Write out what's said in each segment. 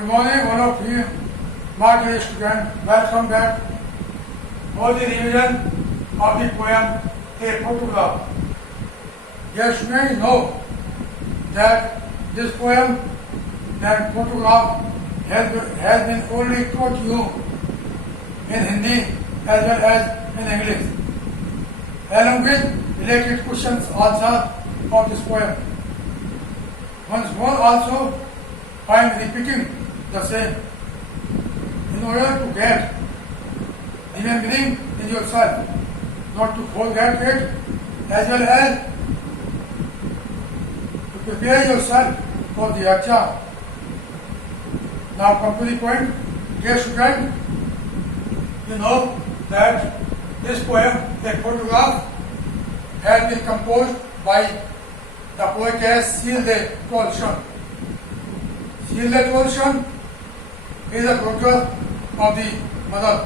Good morning, all of you, my dear students. Welcome back for the revision of the poem A Photograph. Dear students, know that this poem and photograph has been only taught you in Hindi as well as in English, along with related questions answer of this poem. Once more also, I am repeating the same in order to get remembering in yourself, not to forget it, as well as to prepare yourself for the exam. Now come to the point. Dear student, you know that this poem, A Photograph, has been composed by the poetess Shirley Tolson. Shirley Tolson is a daughter of the mother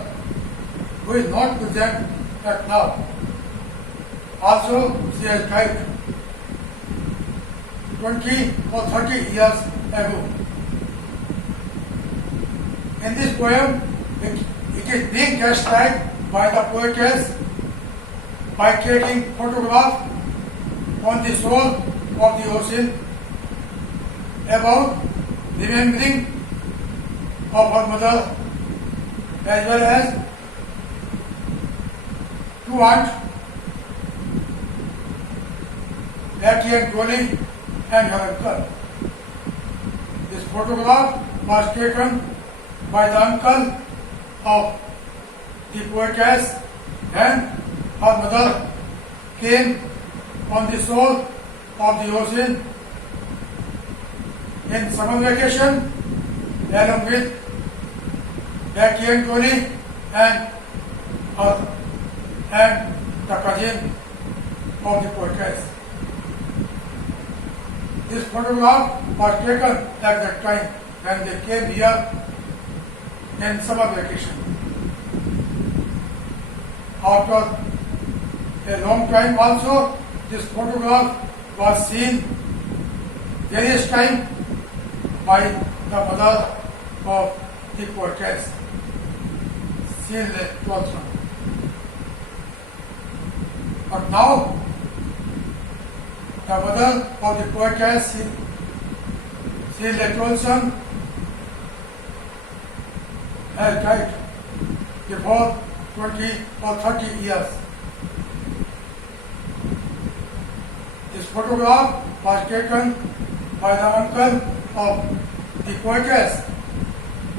who is not present at now. Also, she has died 20 or 30 years ago. In this poem, it is being described by the poetess by taking photograph on the shore of the ocean about remembering of her mother as well as two aunts, Betty and Dolly, and her uncle. This photograph was taken by the uncle of the poetess, and her mother came on the shore of the ocean in summer vacation along with Betty and Dolly and the cousin of the poetess. This photograph was taken at that time when they came here in summer vacation. After a long time also, this photograph was seen various times by the mother of the poetess, Shirley Tolson. But now, the mother of the poetess, Shirley Tolson, has died before 20 or 30 years. This photograph was taken by the uncle of the poetess,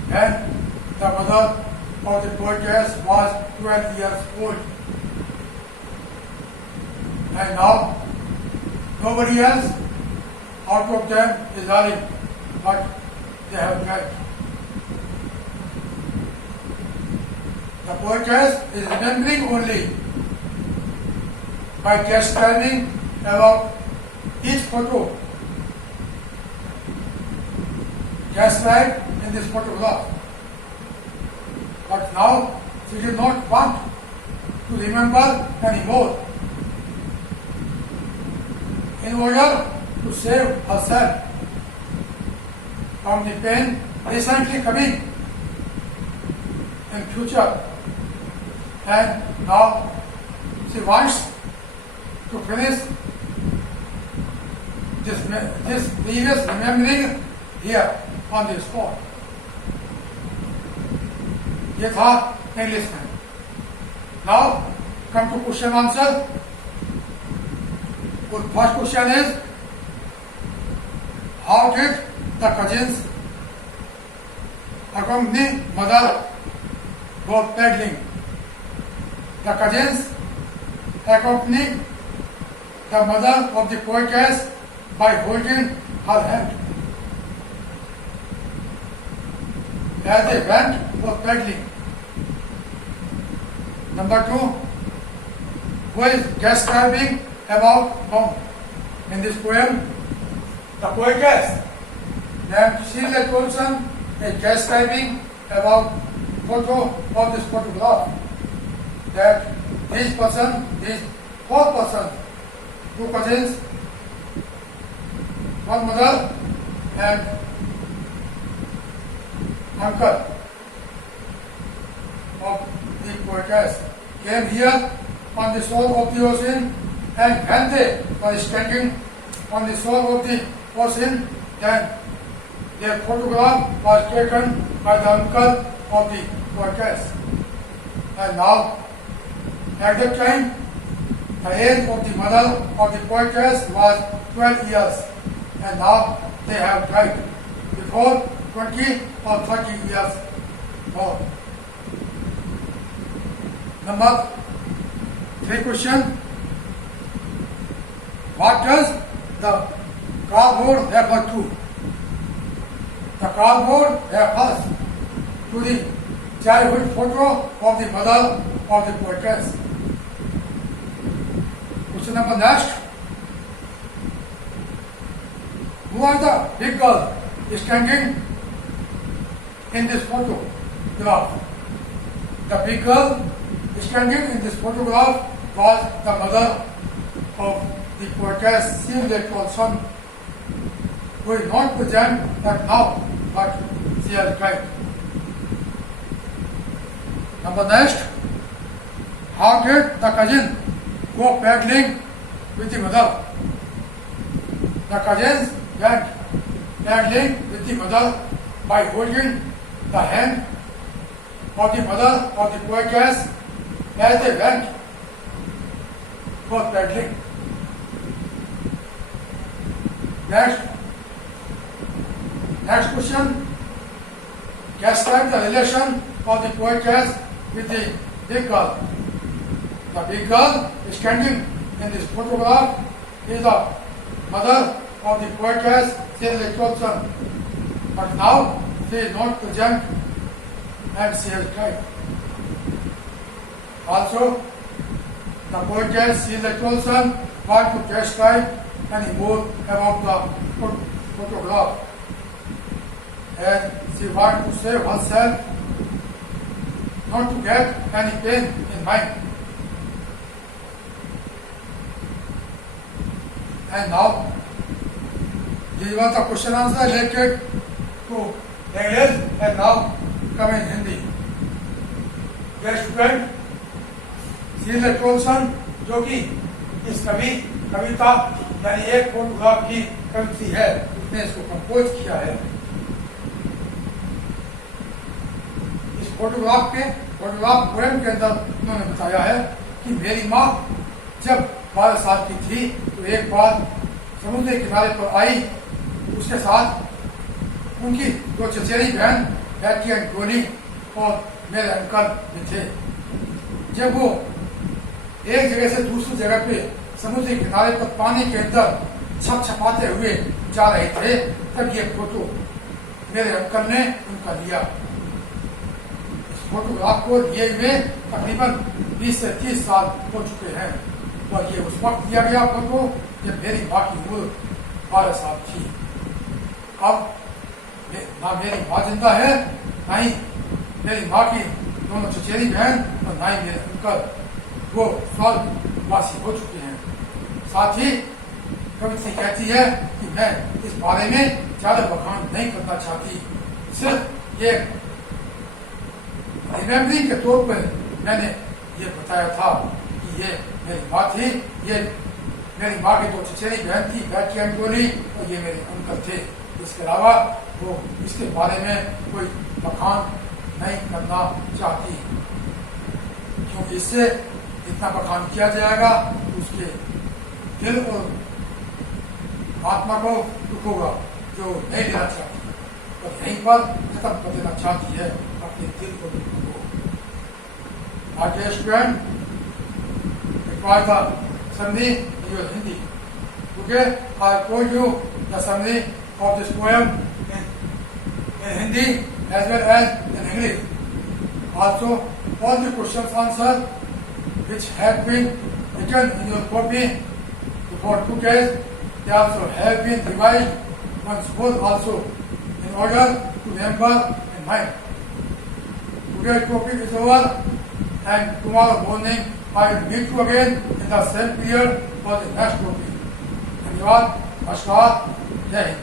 and the mother of the poetess was 12 years old. And now, nobody else out of them is alive, but they have died. The poetess is remembering only by describing about each photo described in this photograph. But now she does not want to remember anymore. In order to save herself from the pain recently coming in future, and now she wants to finish this previous remembering here on the spot. ये था English में. Now come to question answer. The first question is, how did the cousins accompany mother go paddling? The cousins accompanied the mother of the poetess by holding her hand as they went for paddling. Number two, who is describing about home in this poem? The poetess. Then Shirley Tolson is describing about photo of this photograph, that this person, this fourth person, two cousins, one mother and uncle of the poetess came here on the shore of the ocean, and when they were standing on the shore of the ocean, then their photograph was taken by the uncle of the poetess. And now, at that time, the age of the mother of the poetess was 12 years, and now they have died before 20 or 30 years more. Number 3 question. What does the cardboard refer to? The cardboard refers to the childhood photo of the mother of the poetess. Question number next. Who are the big girl standing in this photograph? The big girl standing in this photograph was the mother of the poetess Sylvia Colson, who is not present at now, but she has died. Number next. How did the cousin go paddling with the mother? The cousins went paddling with the mother by holding the hand of the mother of the poetess as they went for paddling. Next question. Describe the relation of the poetess with the big girl. The big girl standing in this photograph is the mother of the poetess Sylvia Colson, but now she is not present and she has died. Also, the poetess Sylvia Colson want to describe any more about the photograph, and she wants to save herself not to get any pain in mind. And now, this was the question answer related to English, and now come in Hindi. Dear student, Sylvia Colson, जो कि इस कविता यानी एक photograph की कविता है, उसने इसको compose किया है। इस फोटोग्राफ पोएम के अंदर उन्होंने बताया है कि मेरी माँ जब 12 साल की थी तो एक बार समुद्र के किनारे पर आई, उसके साथ उनकी दो चचेरी बहन बैठी एंड डोली और मेरे अंकल भी थे। जब वो एक जगह से दूसरी जगह पे समुद्र के किनारे पर पानी के अंदर छपाते हुए जा रहे थे, तब ये फोटो मेरे अंकल ने उनका लिया। इस फोटोग्राफ को लिए हुए तकरीबन 20 से 30 साल हो चुके हैं, और ये उस वक्त लिया गया फोटो जब मेरी माँ की उम्र 12 साल थी। अब ना मेरी माँ जिंदा है, ना ही मेरी माँ की दोनों चचेरी बहन, और ना ही मेरे अंकल, वो स्वर्गवासी हो चुके हैं। साथ ही कविता कहती है कि मैं इस बारे में ज्यादा बखान नहीं करना चाहती, सिर्फ ये रिमेम्बरिंग के तौर पर मैंने ये बताया था कि ये मेरी माँ थी, ये मेरी माँ की दो चचेरी बहन थी बैठी एंड डोली, और ये मेरे अंकल थे। इसके अलावा वो इसके बारे में कोई बखान नहीं करना चाहती, क्योंकि इससे इतना बखान किया जाएगा उसके दिल और आत्मा को दुख होगा, जो नहीं लेना चाहती, और यहीं पर खत्म कर देना चाहती है अपने दिल को दुख को। आगे student, summary in your Hindi. Okay, I told you the summary of this poem in Hindi as well as in English. Also, all the questions answered which have been written in your copy before 2 days, they also have been revised once more also in order to remember in mind. Today's topic is over, and tomorrow morning I will meet you again in the same period for the next topic. धन्यवाद, नमस्कार, जय हिंद।